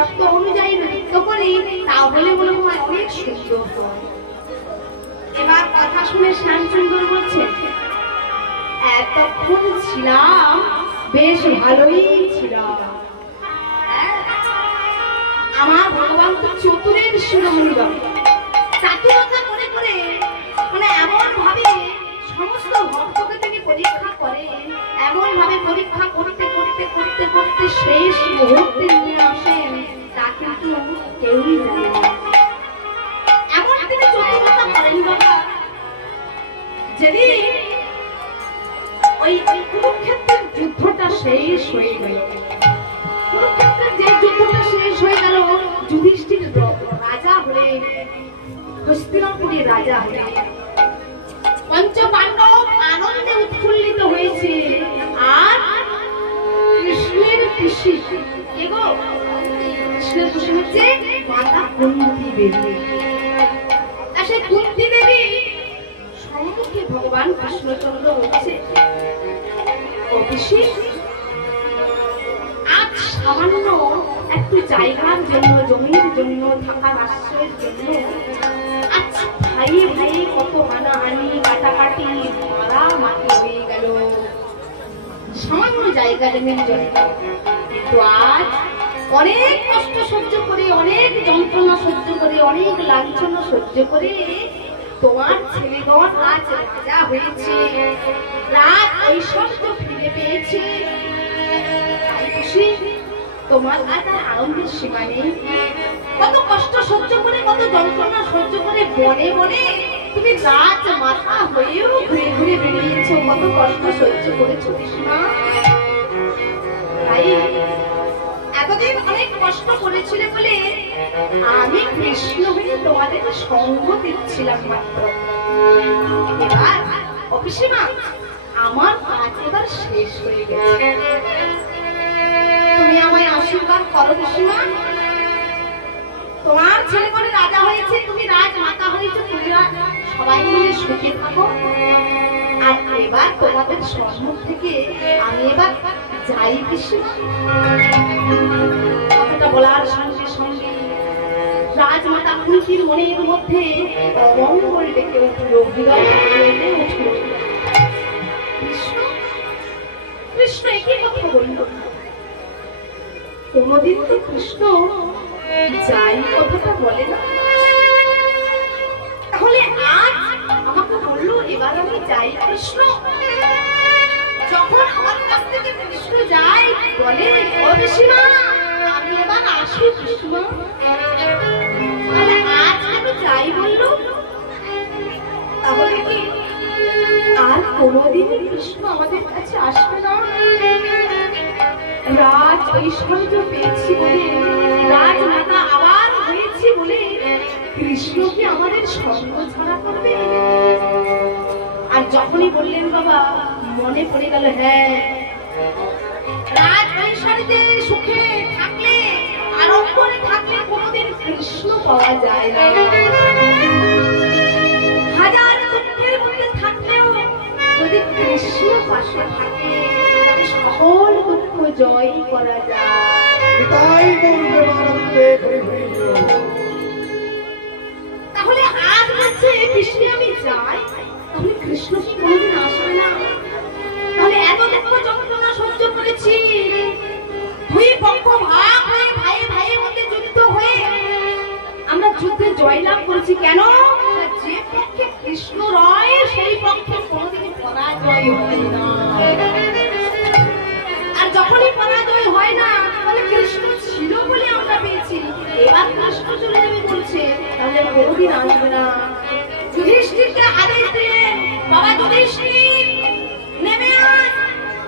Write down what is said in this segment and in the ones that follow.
শর্ত অনুযায়ী নৃত্য করি তাহলে মনে হয় অনেক সুন্দর হয়। এবার কথা শুনে শ্যামসুন্দর বলছে, এতক্ষণ ছিলাম বেশ ভালোই ছিলাম, আমার ভগবান তো চতুরের শিরোমণি বাবা, চাতুরতা করে করে মানে এমন ভাবে সমস্ত ভক্তকে তিনি পরীক্ষা করে, এমন ভাবে পরীক্ষা করতে করতে করতে করতে শেষ মুহূর্তে নিয়ে আসেন, তা কিন্তু কেউই জানে না। এমন তিনি চতুরতা করেন বাবা, যেদিন ওই কুরুক্ষেত্রের যুদ্ধটা শেষ হয়ে গেল, কুরুক্ষেত্রের যে যুদ্ধটা শেষ হয়ে গেল, যুধিষ্ঠির রাজা হয়ে, হস্তিনাপুরের রাজা হয়ে, পঞ্চ পাণ্ডব আনন্দে উৎফুল্লিত হয়েছে। আর কৃষ্ণের পিসি কৃষ্ণের পিসি হচ্ছে মাতা কুন্তি দেবী। সেই কুন্তি দেবী সম্মুখে ভগবান কৃষ্ণচন্দ্র বলছে, ও পিসি, আজ সামান্য একটু জায়গার জন্য, জমির জন্য, থাকার আশ্রয়ের জন্য আজ ভাইয়ে ভাইয়ে কত হানাহানি, কাটাকাটি, মারামারি হয়ে গেল সামান্য জায়গা জমির জন্য। তো আজ অনেক কষ্ট সহ্য করে, অনেক যন্ত্রণা সহ্য করে, অনেক লাঞ্ছনা সহ্য করে তোমার ছেলেগণ আজ রাজা হয়েছে, রাজ ঐশ্বর্য ফিরে পেয়েছে। তোমার আজ আনন্দের সীমা নেই। কত কষ্ট সহ্য করে, কত যন্ত্রণা সহ্য করে বনে বনে তুমি রাজ মাতা হয়েও ঘুরে ঘুরে বেরিয়েছো, কত কষ্ট সহ্য করেছো কৃষ্ণা। তাই এতদিন অনেক কষ্ট করেছিলে বলে আমি কৃষ্ণ হয়ে তোমাদের সঙ্গ দিচ্ছিলাম মাত্র। এবার অপিসীমা, আমার কাজ এবার শেষ হয়ে গেছে, তুমি আমায় আশীর্বাদ করো পিসিমা। তোমার ছেলে করে রাজা হয়েছে, তুমি রাজমাতা হয়েছে, তোমরা সবাই মিলে সুখে থাকো। আর এবার তোমাদের সম্মুখ থেকে আমি এবার যাই পিসিমা। কথাটা বলার সঙ্গে সঙ্গে রাজমাতা কুন্তির মনের মধ্যে অমঙ্গল ডেকে উঠল, হৃদয় উঠল। কৃষ্ণ কৃষ্ণ একই কথা বলল, কোনদিন তো কৃষ্ণ যাই কথাটা বলে না, তাহলে আজ আমাকে বললো এবার আমি যাই কৃষ্ণ। যখন আমার কাছ থেকে কৃষ্ণ যাই বলে, অবিসীমা আমি এবার আসি কৃষ্ণ, তাহলে আজ আমি যাই বললো, তাহলে কি আর কোনদিন কৃষ্ণ আমাদের কাছে আসবে না? রাজ ঐশ্বর্য পেয়েছি বলে, রাজমাতা আবার হয়েছি বলে কৃষ্ণ কি আমাদের সঙ্গ ছাড়া করবে? আর যখনই বললেন বাবা, মনে পড়ে গেল, হ্যাঁ, রাজ ঐশ্বর্যে সুখে থাকলে, আড়ম্বরে থাকলে কোনোদিন কৃষ্ণ পাওয়া যায় না। হাজার দুঃখের মধ্যে থাকলেও যদি কৃষ্ণ পাশে থাকে, সকল দুঃখ জয় করা যায়। তাহলে আজ হচ্ছে কৃষ্ণ আমি যাই, তাহলে কৃষ্ণ কি কোনদিন আসবে না? তাহলে এত দুঃখ যন্ত্রণা সহ্য করেছি, দুই পক্ষ ভাগ হয়ে ভাইয়ে ভাইয়ের মধ্যে যুদ্ধ হয়ে আমরা যুদ্ধে জয়লাভ করেছি। কেন? যে পক্ষে কৃষ্ণ রয় সেই পক্ষে কোনদিন পরাজয় হয় না। আর যখনই পরাজয় হয় না, তাহলে কৃষ্ণ ছিল বলে আমরা পেয়েছি, এবার কৃষ্ণ চলে যাবে বলছে, তাহলে কোনদিন আসবে না। যুধিষ্ঠিরকে আদেশ দিলেন, বাবা যুধিষ্ঠির নেমে আয়,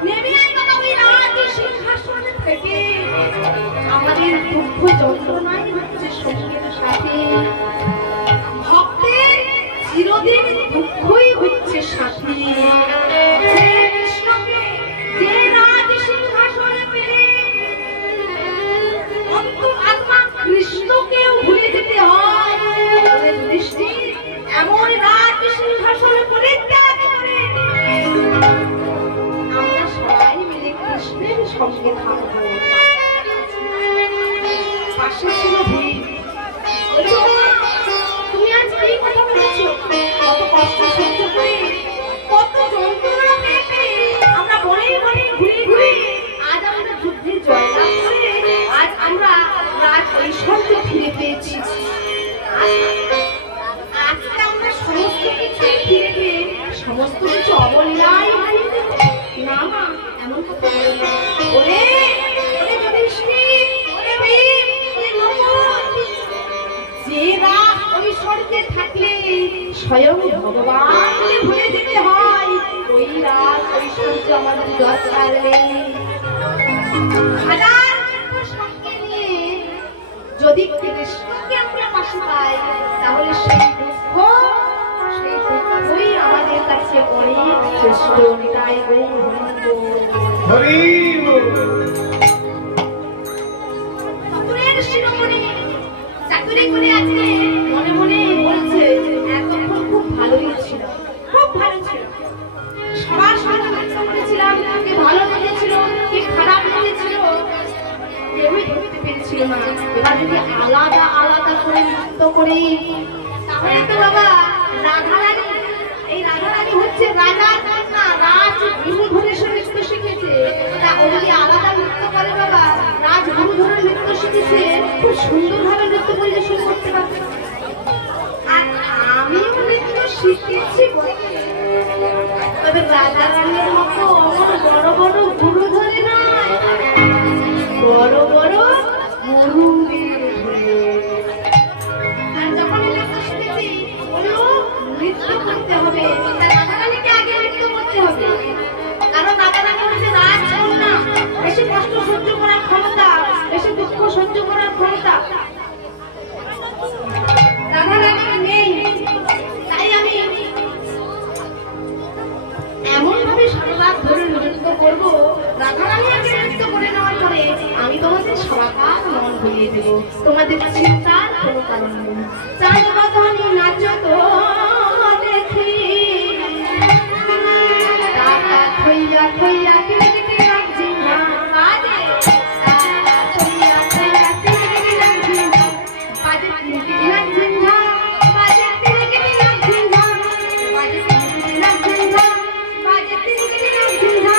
নেমে আয় বাবা ওই রাজ সিংহাসনে থেকে, আমাদের দুঃখ যন্ত্রণাই হচ্ছে সঙ্গের সাথে, ভক্তের চিরদিন দুঃখই হচ্ছে সাথী। কৃষ্ণকে যে রাজ সিংহাসনে পেলে অন্তর আত্মা কৃষ্ণকেও ভুলে যেতে হয়, যুধিষ্ঠির এমন রাজ সিংহাসনে পরিত্যাগ করে আমরা সবাই মিলে কৃষ্ণের সঙ্গে থাকবো। পাশে ছিল ভিড়। বলছি, ওমা, তুমি আজ কি কথা বলছো? কত কষ্ট সহ্য করে, কত যন্ত্রণা পেয়ে আমরা বনে বনে ঘুরে ঘুরে আজ আমরা যুদ্ধে জয়লাভ করে আজ আমরা রাজ ঐশ্বর্য ফিরে পেয়েছি। আজকে আমরা সমস্ত কিছু ফিরে পেয়ে সমস্ত কিছু অবলীলায় হারিয়ে দেব। না মা, এমন কথা বলো না। ওরে ওরে যুধিষ্ঠির, ওরে ভীম, ওরে নকুল, যে রাজ ঐশ্বর্যে থাকলে স্বয়ং ভগবানকে ভুলে যেতে হয়, ওই রাজ ঐশ্বর্য আমাদের দরকার নেই। হাজার সঙ্গে নিয়ে যদি কৃষ্ণকে আমরা পাশে পাই, তাহলে সেই দুঃখই আমাদের কাছে অনেক শ্রেষ্ঠ। তাই চাকরি করে আজকে মনে মনে বলছে এতক্ষণ খুব ভালোই ছিল, খুব ভালো ছিল, সবার সঙ্গে ব্যবসা করেছিলাম, কে ভালো লেগেছিল কে খারাপ লেগেছিল কেউই ধরতে পেরেছিল না। এবার যদি আলাদা আলাদা করে নৃত্য করি, তাহলে তো বাবা রাধারানী, এই রাধারানী হচ্ছে রাজার কন্যা, রাজগুরু ধরে সে নৃত্য শিখেছে। তা ও যদি আলাদা নৃত্য করে বাবা, রাজগুরু ধরে নৃত্য শিখেছে, খুব সুন্দরভাবে নৃত্য পরিবেশন করতে পারবে। আর আমিও নৃত্য শিখেছি বটে, তবে রাধারানীর মতো অমন বড় বড় গুরু ধরে নয়, বড় বড় গুরুদের ধরে। আর যখন নৃত্য শিখেছি বললো নৃত্য করতে হবে, রাধারানীকে আগে নৃত্য করতে হবে, কারণ রাধারানী হচ্ছে রাজকন্যা, বেশি কষ্ট সহ্য করার ক্ষমতা, বেশি দুঃখ সহ্য করার ক্ষমতা রাধারানীর নেই। তাই আমি এমন ভাবে সারারাত ধরে নৃত্য করবো, রাধারানী আগে নৃত্য করে নেওয়ার পরে আমি তোমাদের সবাকার মন ভুলিয়ে দেব, তোমাদের চিন্তার কোনো কারণ নেই। চাঁদ বাগানে নাচো তো দেখি, টাকা থইয়া থইয়া কিরকিটি লাগছি না বাজে, টাকা থইয়া থইয়া কিরকিটি লাগছি না বাজে, কিরকিটি লাগছি না বাজে, কিরকিটি লাগছি না বাজে, কিরকিটি লাগছি না বাজে, কিরকিটি লাগছি না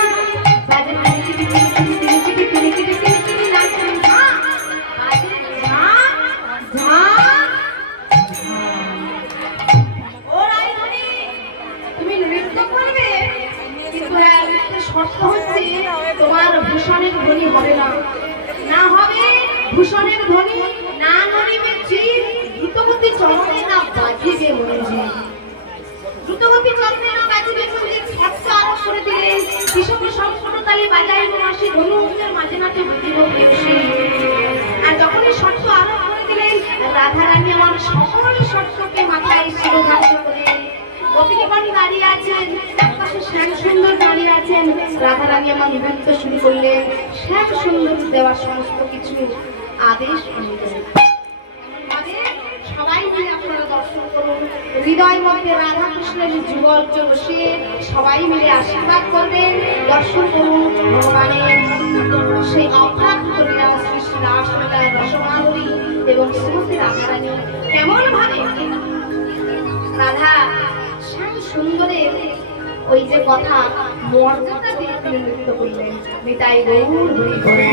বাজে, কিরকিটি কিরকিটি কিরকিটি কিরকিটি লাগছি না বাজে, ঝা ঝা। ও রাইমণি, তুমি নৃত্য করবে, কিন্তু একটা শর্ত হচ্ছে তোমার ভূষণের ধ্বনি হবে না, না হবে ভূষণের ধ্বনি, না নড়িবে চির, দ্রুতগতি চরণে না বাজিবে মঞ্জিল। দ্রুতগতি চরণে না বাজিবে মঞ্জিল শর্ত আরোপ করে দিলেন, কৃষকের সম্পূর্ণ তালে বাজাইব মাসি, ধনুকের মাঝে নাচে বুঝিব প্রেয়সী। আর যখন এই শর্ত আরোপ করে দিলেন, রাধারানী আমার সকল শর্তকে মাথায় শিরোধার্য করে গোপীগণ দাঁড়িয়ে আছেন, একপাশে শ্যাম সুন্দর দাঁড়িয়ে আছেন। রাধারানী আমার নৃত্য শুরু করলেন, শ্যাম সুন্দর দেওয়া সমস্ত কিছু আদেশ অনুযায়ী। সবাই মিলে আপনারা দর্শন করুন, হৃদয় মধ্যে রাধা কৃষ্ণের যুগল বসে সবাই মিলে আশীর্বাদ করবেন, দর্শন করুন ভগবানের সেই অপ্রাপ্ত লীলা, শ্রী শ্রী রাসলীলা, রসমাধুরী এবং শ্রীমতী রাধারানী কেমন ভাবে রাধা শ্যাম সুন্দরের ওই যে কথা মর্যাদা দিয়ে তিনি নৃত্য করলেন। নিতাই গৌর হরি হরি।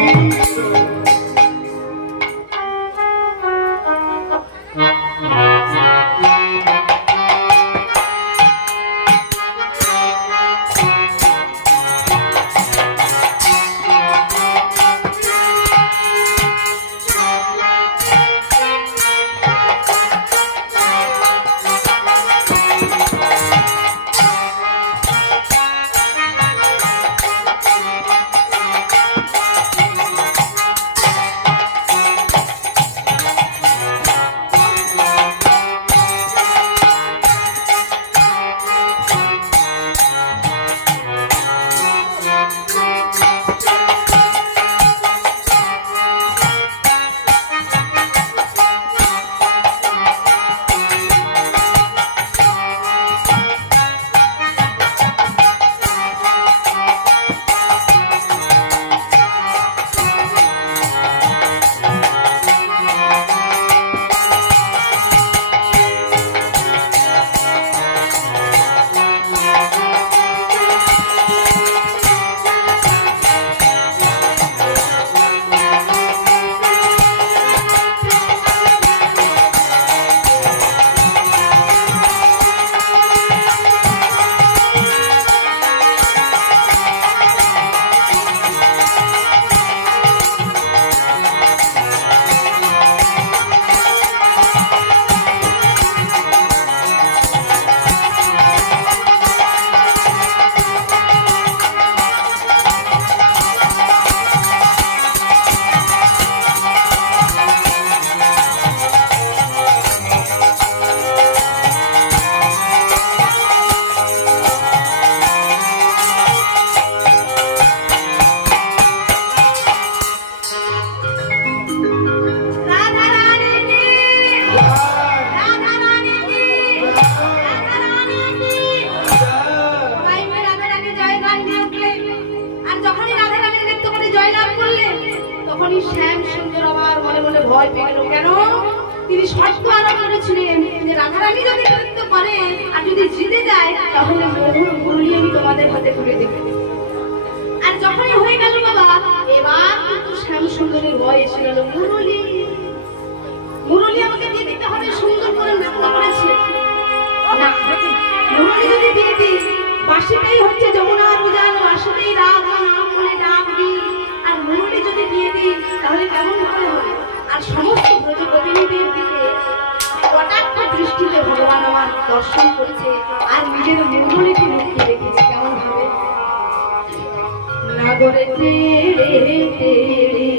তখনই শ্যাম সুন্দর আবার মনে মনে ভয় পেয়ে গেল। কেন? তিনি শর্ত আরোপ করেছিলেন যে রাধারানী যদি নৃত্য পারে আর যদি জিতে যায় তাহলে মুরলি আমি তোমাদের হাতে তুলে দেব। আর যখনই হয়ে গেল বাবা, এবার কিন্তু শ্যাম সুন্দরের ভয় এসে গেল। মুরলি আমাকে দিয়ে দিতে হবে, সুন্দর করে নৃত্য করেছে না, মুরলি যদি দিয়ে দিই বাঁশিটাই হচ্ছে যমুনার উজান, বাঁশিটাই রাধা নাম বলে ডাকবি, আর মুরলি যদি দিয়ে দিই তাহলে কেমন ভাবে হবে? আর সমস্ত ব্রজগোপিনীদের দিকে কটাক্ষ দৃষ্টিতে ভগবান আমার দর্শন করেছে আর নিজের মুরলিকে মুক্তি রেখেছে। কেমন ভাবে? নাগরে তেরে তেরে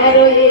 হরয়ে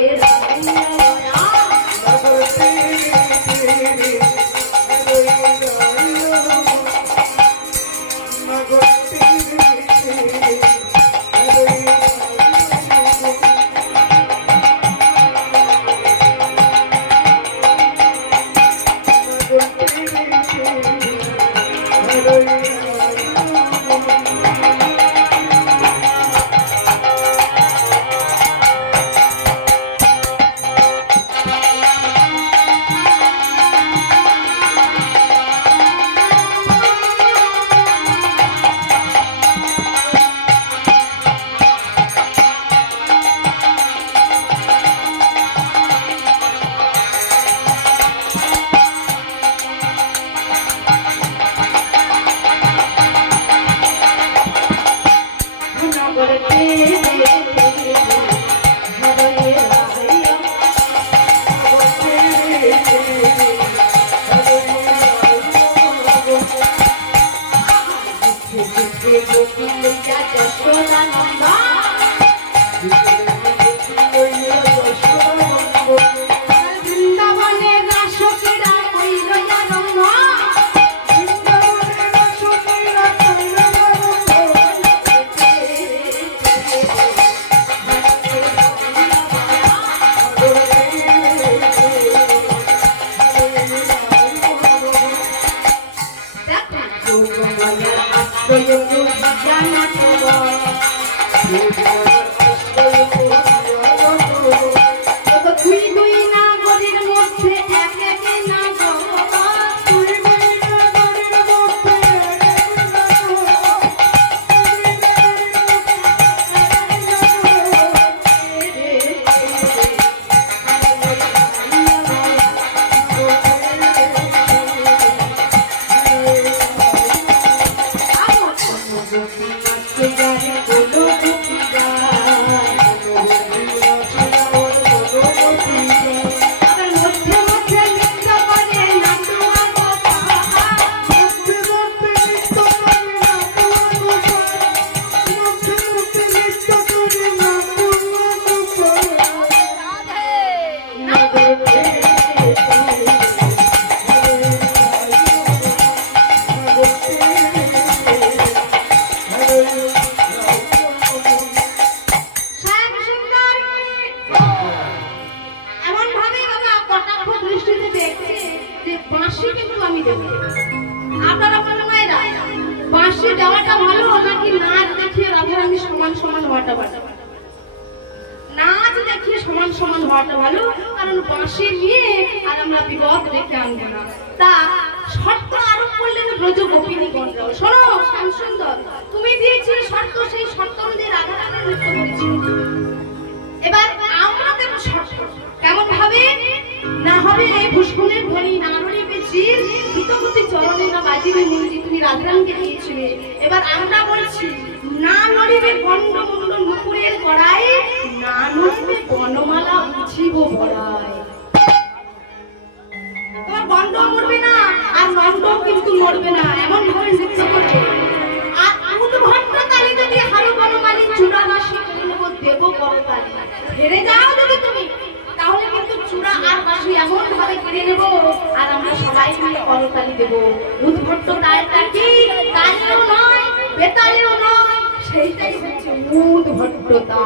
এবার আমরা বলছি না নড়িবে গন্ড মুন্ড নুপুরের গড়াই, না নড়িবে বনমালা বুঝিব বড়াই। তোমার গন্ড মরবে না আর নন্দ কিন্তু মরবে না, এমন ভাবে নৃত্য করবে। আর উদ্ভট্ট তালি যদি হারু বনমালী চূড়াবাসী দেব করতালি হেরে যাও যদি তুমি, তাহলে কিন্তু চূড়া আর বাঁশি এমন ভাবে কেড়ে নেব আর আমরা সবাই মিলে করতালি দেব। উদ্ভট্ট তালটা কি তালিও নয় বেতালিও নয়, সেইটাই হচ্ছে উদ্ভট্টতা।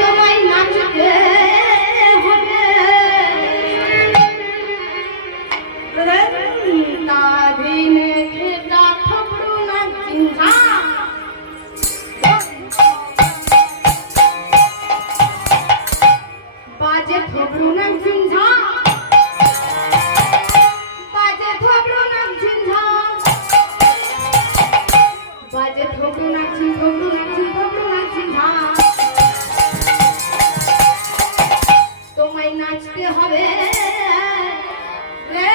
তোমায় নাচতে হবে তাদিনে খেতা ঠকরু নাচি সিংহা বাজে থবরু নাম সিংহা বাজে থবরু নাম সিংহা বাজে থবরু নাম সিংহা তোমায় নাচতে হবে রে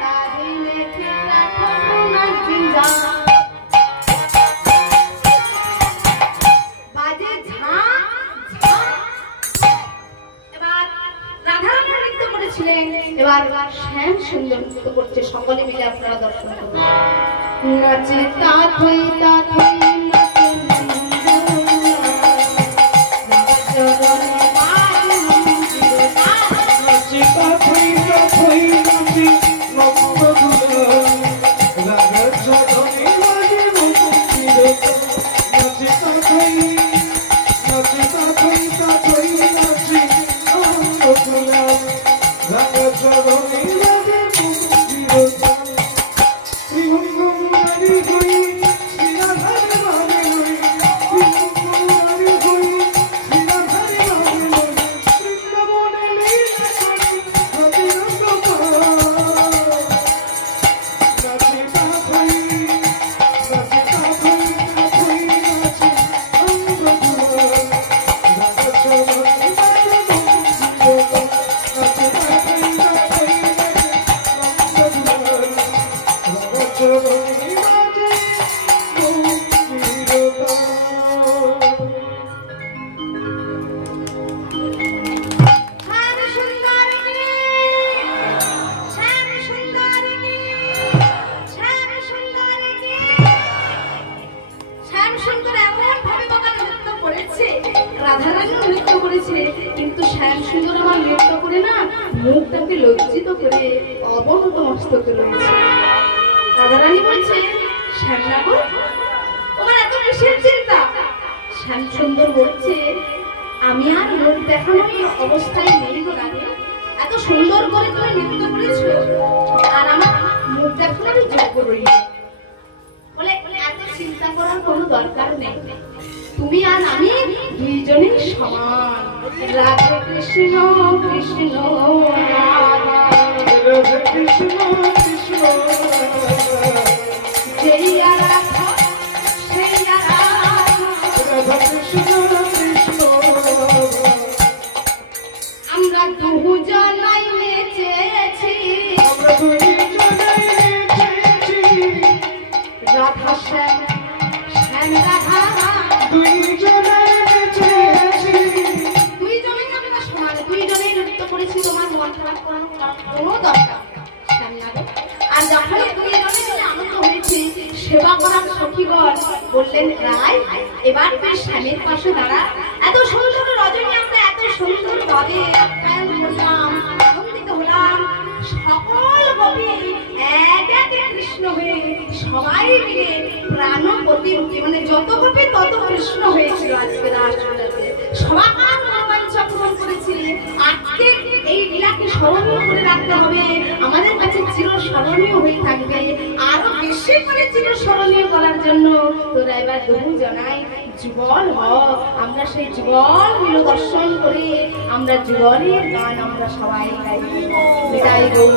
তাহিলে ঠিকরা থবরু নাম সিংহা বাজে ঝা ঝা এবার রাধারানী নৃত্য করেছিলেন এবার শ্যাম সুন্দর নৃত্য করছে সকলে মিলে আপনারা দর্শন করুন নাচে তা থই নাচে রাধারানী নৃত্য করেছে কিন্তু শ্যাম সুন্দর আমার নৃত্য করে না মুখটাকে লজ্জিত করে অবনত মস্তকে রয়েছে রাধারানী বলছে শ্যামনগর তোমার এত কিসের চিন্তা শ্যাম সুন্দর বলছে আমি আর মুখ দেখানোর অবস্থায় নেই গো রানী এত সুন্দর করে তুমি নৃত্য করেছো আর আমার মুখ দেখানোরই যোগ্য রইল বলে এত চিন্তা করার কোনো দরকার নেই তুমি আর আমি দুইজনেই সমান রাধে কৃষ্ণ কৃষ্ণ রাধে কৃষ্ণ কৃষ্ণ জয়া রাধা জয়া রাধা কৃষ্ণ কৃষ্ণ আমরা দুজনাই নেচেছি রাধা শ্যাম শ্যাম রাধা দুইজনেই আমরা সমান দুইজনেই নৃত্য করেছি তোমার মন খারাপ করার কোনো দরকার আর যখন দুইজনে মিলে আনন্দ হয়েছে সেবা করার সখীগণ বললেন রায় এবার তুই শ্যামের পাশে দাঁড়া এত সুন্দর রজনী আমরা এত সুন্দর ভাবে আপ্যায়ন করলাম আনন্দিত হলাম সকল গোপী এক এক কৃষ্ণ হয়ে সবাই মিলে প্রাণপতি রূপে মানে যত গোপী তত কৃষ্ণ হয়েছিল আজকে রাসলীলাতে সবার মনোবাঞ্ছা পূরণ করেছে আজকে এই লীলাকে স্মরণীয় করে রাখতে হবে আমাদের কাছে চিরস্মরণীয় হয়ে থাকবে আরো বেশি করে চিরস্মরণীয় করার জন্য তোরা এবার বহু জানাই যুগল হ আমরা সেই যুগল মিল দর্শন করে আমরা যুগলের গান আমরা সবাই গাই এটাই গৌর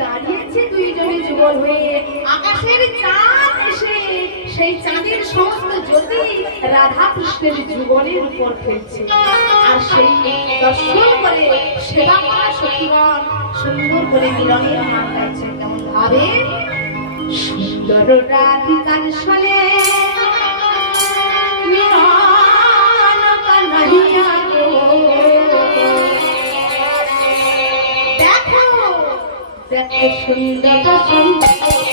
দাঁড়িয়েছে দুইজনে যুগল হয়ে আকাশের চাঁদ এসে সেই চাঁদের সমস্ত জ্যোতি রাধা কৃষ্ণের যুগলের উপর ফেলছে আর সেই দর্শন করে সেবা করা সখীগণ সুন্দর করে মিলনের গান গাইছেন কেমন ভাবে সুন্দর রাধিকার শোনে মিলন কান্নাইয়া গো দেখো দেখো সুন্দর সুন্দর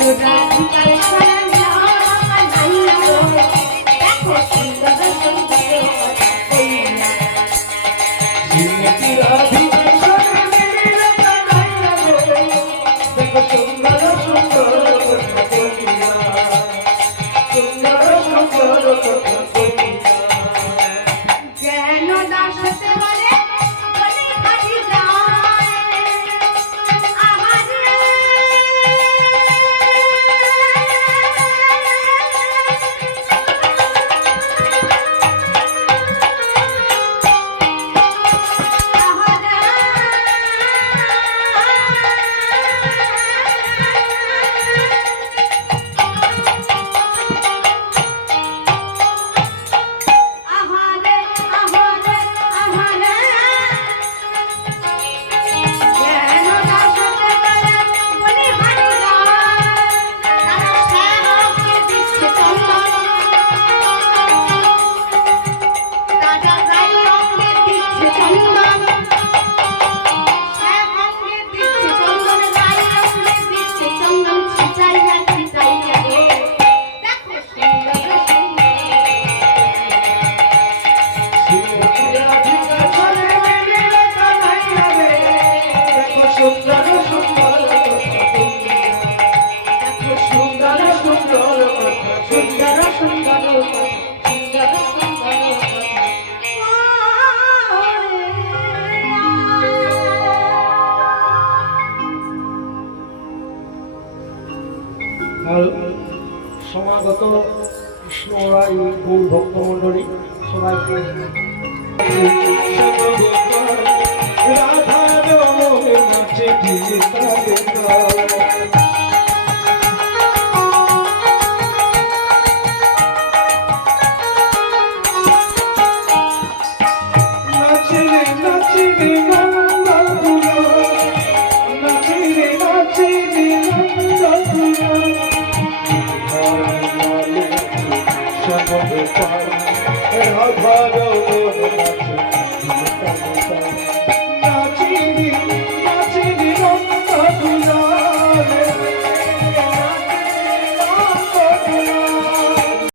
রাধিকার সারা নাই গো, দেখো সুন্দর সুন্দর কইয়া। শ্রীমতী রাধিকার সারা নাই গো, দেখো সুন্দর সুন্দর কথা কইয়া, সুন্দর সুন্দর কথা কইয়া। জ্ঞান দাসতে বলে বলে হারি যায় আহারে আহারে আহারে আহারে জ্ঞান দাসতে বলে বলে হারি যায় তারা শ্যামকে দিচ্ছে চন্দন রাজা রাই রঙে দিচ্ছে চন্দন শ্যামকে দিচ্ছে চন্দন রাই রঙে দিচ্ছে চন্দন ছিটাইয়া ছিটাইয়া রে দেখো সুন্দর সুন্দর শ্রীমতী রাধিকার সারা নাই গো, দেখো সুন্দর সুন্দর কথা কইয়া, দেখো সুন্দর সুন্দর কথা কইয়া। সুন্দর সুন্দর সুন্দর সুন্দর আর সমাগত কৃষ্ণরাই গৌর ভক্তমণ্ডলী সবাইকে রাধা রমণে নাচে ঢিলে নাচিরে নাচিরে নন্দগুলো, নাচিরে নাচিরে নন্দগুলো, শ্যামলে পার রাধা রমণে নাচে